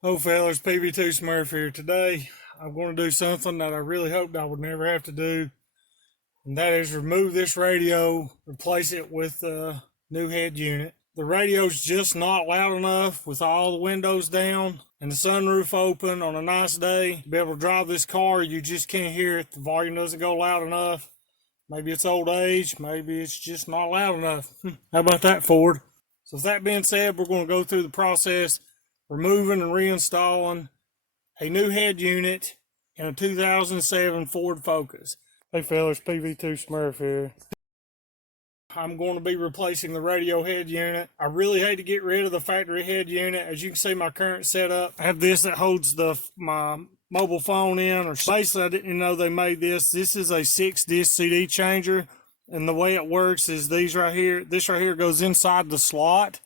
Oh fellas, PB2 Smurf here. Today I'm going to do something that I really hoped I would never have to do, and that is remove this radio, replace it with a new head unit. The radio's just not loud enough with all the windows down and the sunroof open on a nice day to be able to drive this car. You just can't hear it. The volume doesn't go loud enough. Maybe it's old age, maybe it's just not loud enough. How about that, Ford? So with that being said, we're going to go through the process removing and reinstalling a new head unit in a 2007 Ford Focus. Hey fellas, PV2 Smurf here. I'm going to be replacing the radio head unit. I really hate to get rid of the factory head unit. As you can see, my current setup, I have this that holds my mobile phone in, or basically I didn't know they made this. This is a 6-disc CD changer, and the way it works is this right here goes inside the slot.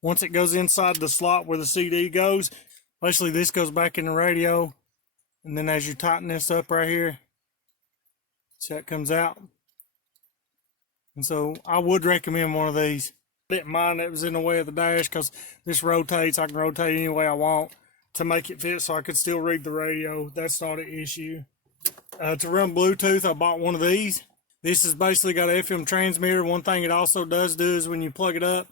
Once it goes inside the slot where the CD goes, basically this goes back in the radio, and then as you tighten this up right here, see how it comes out. And so I would recommend one of these. I didn't mind that it was in the way of the dash because this rotates. I can rotate any way I want to make it fit so I could still read the radio. That's not an issue. To run Bluetooth, I bought one of these. This has basically got an FM transmitter. One thing it also does is when you plug it up,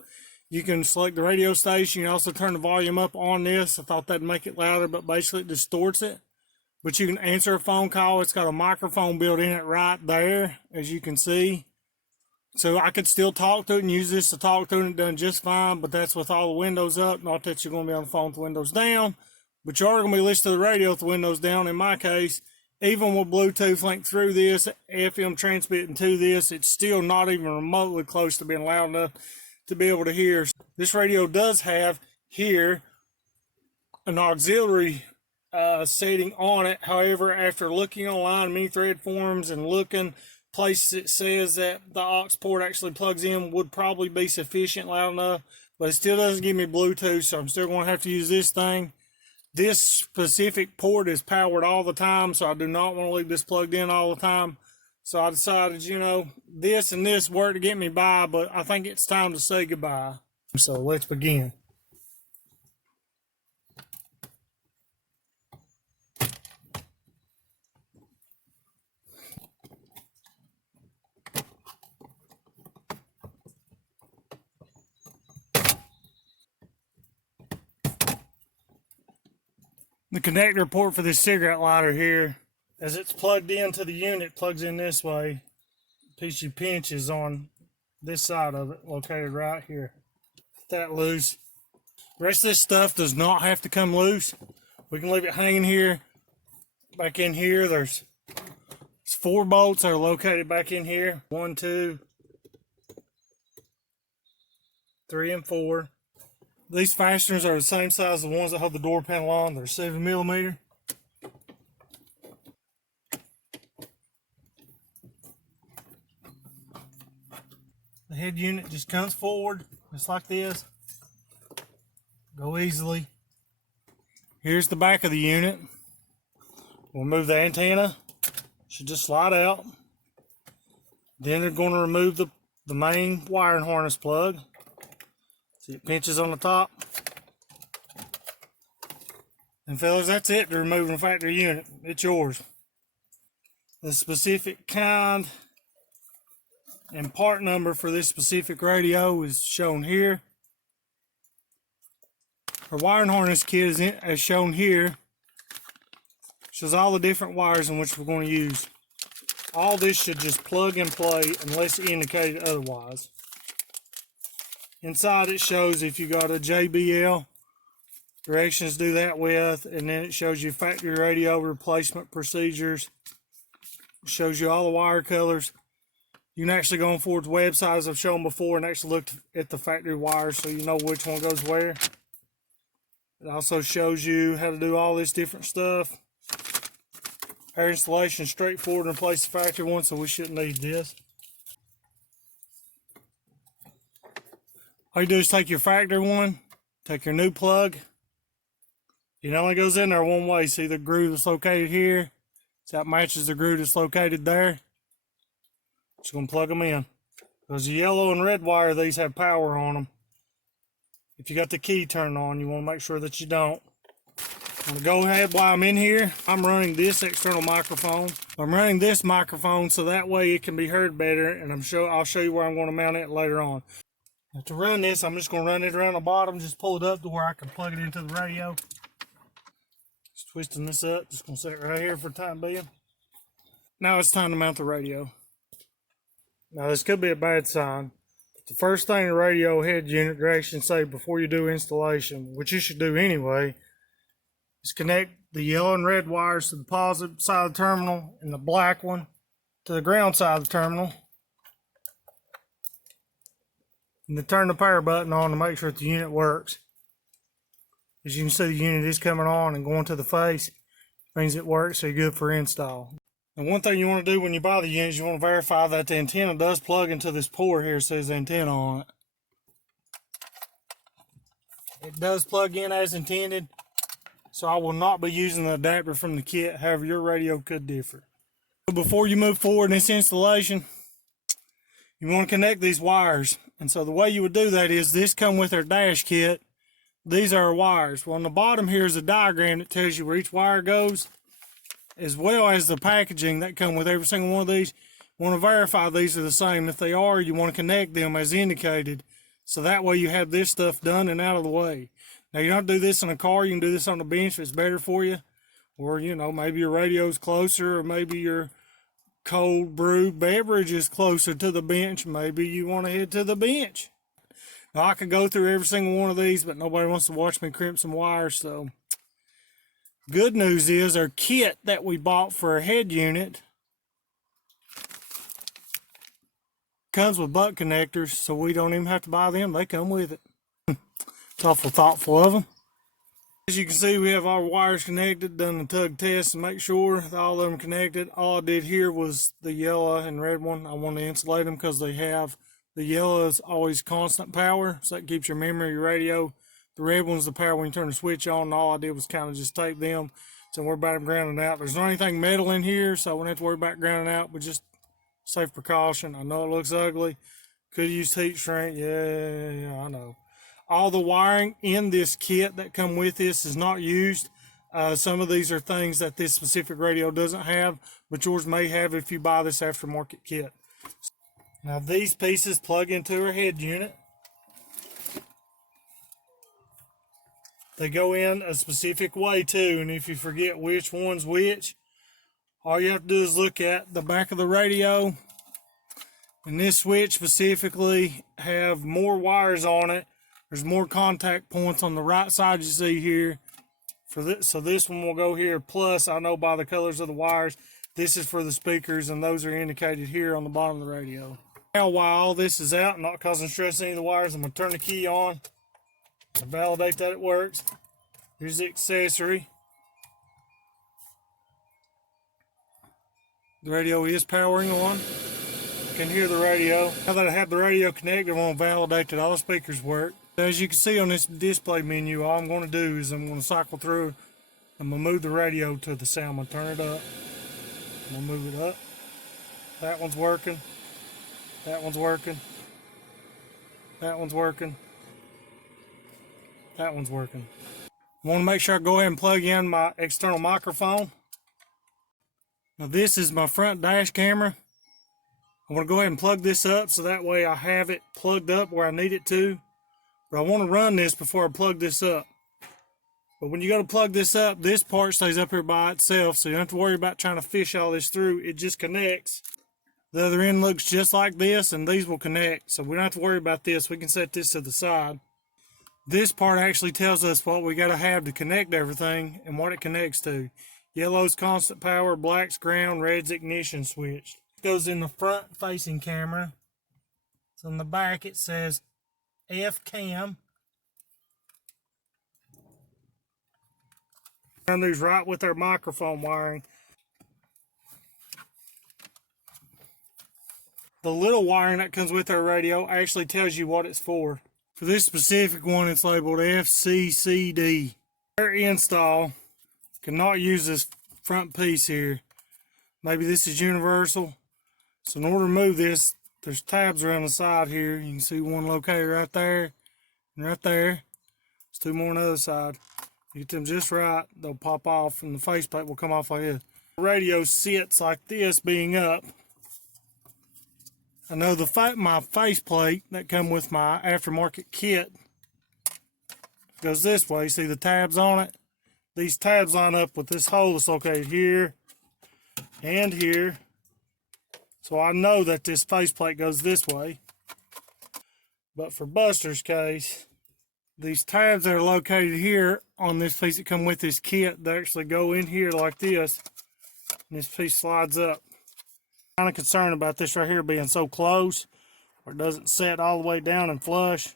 you can select the radio station. You can also turn the volume up on this. I thought that'd make it louder, but basically it distorts it. But you can answer a phone call. It's got a microphone built in it right there, as you can see. So I could still talk to it and use this to talk to it, and it done just fine, but that's with all the windows up. Not that you're going to be on the phone with the windows down, but you are going to be listening to the radio with the windows down. In my case, even with Bluetooth linked through this, FM transmitting to this, it's still not even remotely close to being loud enough to be able to hear. This radio does have here an auxiliary setting on it. However, after looking online, many thread forums, and looking places, it says that the aux port actually plugs in would probably be sufficient loud enough, but it still doesn't give me Bluetooth, so I'm still going to have to use this thing. This specific port is powered all the time, so I do not want to leave this plugged in all the time. So I decided, this and this work to get me by, but I think it's time to say goodbye. So let's begin. The connector port for this cigarette lighter here, as it's plugged into the unit, plugs in this way. PC pinch is on this side of it, located right here. Get that loose. The rest of this stuff does not have to come loose. We can leave it hanging here. Back in here, there's 4 bolts that are located back in here. 1, 2, 3, and 4. These fasteners are the same size as the ones that hold the door panel on. They're 7mm. The head unit just comes forward, just like this. Go easily. Here's the back of the unit. We'll move the antenna. Should just slide out. Then they're going to remove the main wiring harness plug. See, it pinches on the top. And fellas, that's it to removing a factory unit. It's yours. The specific kind and part number for this specific radio is shown here. Our wiring harness kit is as shown here. Shows all the different wires in which we're going to use. All this should just plug and play unless indicated otherwise. Inside it shows if you got a JBL, directions to do that with, and then it shows you factory radio replacement procedures. It shows you all the wire colors. You can actually go on Ford's website, as I've shown before, and actually look at the factory wires so you know which one goes where. It also shows you how to do all this different stuff. Our installation is straightforward and replace the factory one, so we shouldn't need this. All you do is take your factory one, take your new plug. It only goes in there one way. See the groove that's located here? So that matches the groove that's located there. Just going to plug them in. Because the yellow and red wire, these have power on them. If you got the key turned on, you want to make sure that you don't. I'm gonna go ahead while I'm in here. I'm running this external microphone. I'm running this microphone so that way it can be heard better, and I'll show you where I'm going to mount it later on. Now to run this, I'm just going to run it around the bottom, just pull it up to where I can plug it into the radio. Just twisting this up, just going to set it right here for the time being. Now it's time to mount the radio. Now this could be a bad sign. The first thing the radio head unit directions say before you do installation, which you should do anyway, is connect the yellow and red wires to the positive side of the terminal and the black one to the ground side of the terminal. And then turn the power button on to make sure that the unit works. As you can see, the unit is coming on and going to the face. Means it works, so you're good for install. And one thing you want to do when you buy the unit is you want to verify that the antenna does plug into this port here. It says antenna on it. It does plug in as intended, so I will not be using the adapter from the kit. However, your radio could differ. Before you move forward in this installation, you want to connect these wires. And so the way you would do that is this come with our dash kit. These are our wires. Well, on the bottom here is a diagram that tells you where each wire goes, as well as the packaging that come with every single one of these. You want to verify these are the same. If they are, you want to connect them as indicated, so that way you have this stuff done and out of the way. Now, you don't do this in a car. You can do this on the bench if it's better for you. Or, you know, maybe your radio's closer, or maybe your cold brew beverage is closer to the bench. Maybe you want to head to the bench. Now, I could go through every single one of these, but nobody wants to watch me crimp some wires. So good news is our kit that we bought for our head unit comes with butt connectors, so we don't even have to buy them. They come with it. It's awful thoughtful of them. As you can see, we have our wires connected, done the tug test to make sure that all of them connected. All I did here was the yellow and red one. I want to insulate them because they have, the yellow is always constant power, so that keeps your memory, your radio. The red one's the power when you turn the switch on, and all I did was kind of just tape them. So don't worry about them grounding out. There's not anything metal in here, so I wouldn't have to worry about grounding out, but just safe precaution. I know it looks ugly. Could use heat shrink. Yeah, I know. All the wiring in this kit that come with this is not used. Some of these are things that this specific radio doesn't have, but yours may have if you buy this aftermarket kit. Now these pieces plug into our head unit. They go in a specific way too, and if you forget which one's which, all you have to do is look at the back of the radio, and this switch specifically have more wires on it. There's more contact points on the right side you see here. For this, so this one will go here. Plus, I know by the colors of the wires, this is for the speakers, and those are indicated here on the bottom of the radio. Now, while all this is out, not causing stress any of the wires, I'm going to turn the key on to validate that it works. Here's the accessory. The radio is powering on. You can hear the radio. Now that I have the radio connected, I want to validate that all the speakers work. As you can see on this display menu, all I'm going to do is I'm going to cycle through. I'm going to move the radio to the sound. I'm going to turn it up. I'm going to move it up. That one's working. That one's working. That one's working. That one's working. I want to make sure I go ahead and plug in my external microphone. Now this is my front dash camera. I want to go ahead and plug this up so that way I have it plugged up where I need it to. But I want to run this before I plug this up. But when you go to plug this up, this part stays up here by itself, so you don't have to worry about trying to fish all this through. It just connects. The other end looks just like this, and these will connect. So we don't have to worry about this. We can set this to the side. This part actually tells us what we got to have to connect everything and what it connects to. Yellow's constant power, black's ground, red's ignition switch. It goes in the front facing camera. So on the back it says F cam. And these right with our microphone wiring. The little wiring that comes with our radio actually tells you what it's for. For this specific one, it's labeled FCCD. Our install cannot use this front piece here. Maybe this is universal. So in order to move this, there's tabs around the side here. You can see one located right there and right there. There's two more on the other side. You get them just right, they'll pop off and the faceplate will come off like this. The radio sits like this being up. I know my faceplate that come with my aftermarket kit goes this way. See the tabs on it? These tabs line up with this hole that's located here and here. So I know that this faceplate goes this way. But for Buster's case, these tabs that are located here on this piece that come with this kit, they actually go in here like this, and this piece slides up. I'm kind of concerned about this right here being so close, where it doesn't set all the way down and flush.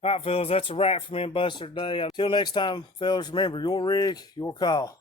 Alright, fellas, that's a wrap for me and Buster today. Until next time, fellas, remember, your rig, your call.